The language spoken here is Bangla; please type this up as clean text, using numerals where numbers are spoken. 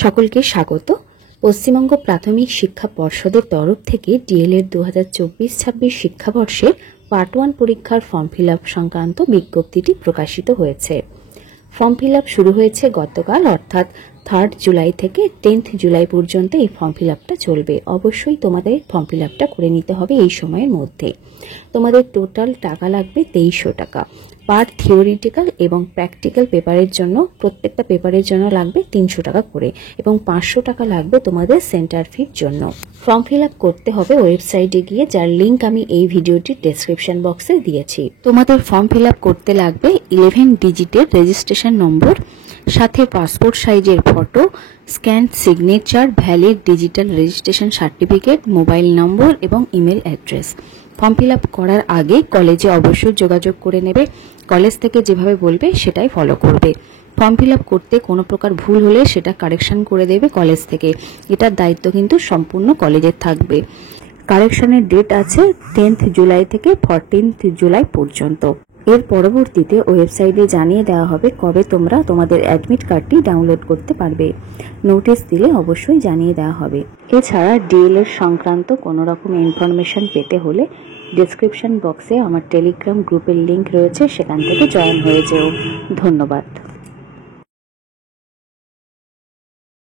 সকলকে স্বাগত। পশ্চিমবঙ্গ প্রাথমিক শিক্ষা পর্ষদের তরফ থেকে ডিএলএড 2024-26 শিক্ষাবর্ষে পার্ট 1 পরীক্ষার ফর্ম ফিল আপ সংক্রান্ত বিজ্ঞপ্তিটি প্রকাশিত হয়েছে। ফর্ম ফিল আপ শুরু হয়েছে গতকাল অর্থাৎ 3 জুলাই থেকে 10 জুলাই পর্যন্ত এই ফর্ম ফিল আপটা চলবে। অবশ্যই তোমাদের ফর্ম ফিল আপটা করে নিতে হবে এই সময়ের মধ্যে। তোমাদের টোটাল টাকা লাগবে 2300 টাকা। পার থিওরিটিক্যাল এবং প্র্যাকটিক্যাল পেপারের জন্য প্রত্যেকটা পেপারের জন্য লাগবে 300 টাকা করে এবং 500 টাকা লাগবে তোমাদের সেন্টার ফির জন্য। ফর্ম ফিল আপ করতে হবে ওয়েবসাইটে গিয়ে, যার লিঙ্ক আমি এই ভিডিওটির ডেসক্রিপশন বক্সে দিয়েছি। তোমাদের ফর্ম ফিল আপ করতে লাগবে 11 ডিজিটের রেজিস্ট্রেশন নম্বর, সাথে পাসপোর্ট সাইজের photo, scan signature, valid digital registration certificate, mobile number এবং email address. Form fill up করার আগে কলেজে অবশ্যই যোগাযোগ করে নেবে। কলেজ থেকে যেভাবে বলবে সেটাই ফলো করবে। ফর্ম ফিল আপ করতে কোনো প্রকার ভুল হলে সেটা কারেকশন করে দেবে কলেজ থেকে। এটার দায়িত্ব কিন্তু সম্পূর্ণ কলেজের থাকবে। কারেকশনের ডেট আছে 10 জুলাই থেকে 14 জুলাই পর্যন্ত। এর পরবর্তীতে ওয়েবসাইটে জানিয়ে দেওয়া হবে কবে তোমরা তোমাদের অ্যাডমিট কার্ডটি ডাউনলোড করতে পারবে। নোটিশ দিলে অবশ্যই জানিয়ে দেওয়া হবে। এছাড়া ডিএলএড সংক্রান্ত কোনো রকম ইনফরমেশন পেতে হলে ডেসক্রিপশন বক্সে আমার টেলিগ্রাম গ্রুপের লিংক রয়েছে, সেখান থেকে জয়েন হয়ে যেও। ধন্যবাদ।